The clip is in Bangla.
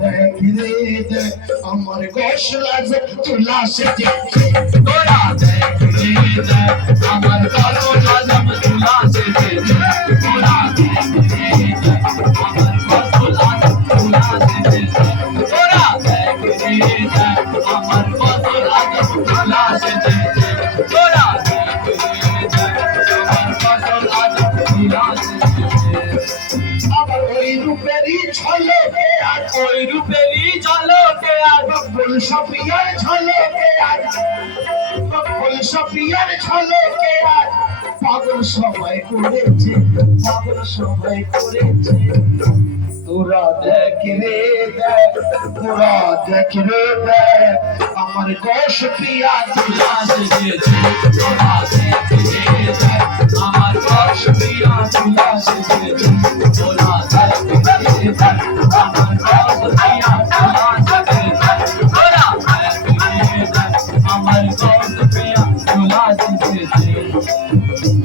দেখ রে দেখ আমার গসলা যে তুলা সেজেছে তোরা দেখ রে দেখ আমার গসলা যে তুলা সেজেছে তোরা দেখ রে দেখ আমার গসলা যে তুলা সেজেছে তোরা দেখ রে দেখ আমার গসলা যে তুলা সেজেছে তোরা দেখ রে দেখ আমার গসলা যে তুলা সেজেছে আবার ওই রূপেরই ঝলকে আজ ওই রূপেরই ঝলকে আজ ফুল সপিয়ার ঝলকে আজ ফুল সপিয়ার ঝলকে আজ পাগল সবাই করেছে পাগল সবাই করেছে তোরা দেখ রে দেখ তোরা দেখ রে দেখ আমার গোশ পিয়া তুলা সেজেছে তোরা দেখ রে দেখ আমার গোশ পিয়া তুলা সেজেছে তোরা দেখ রে দেখ আমার গোশ পিয়া তুলা সেজেছে তোরা দেখ রে দেখ আমার গোশ পিয়া তুলা সেজেছে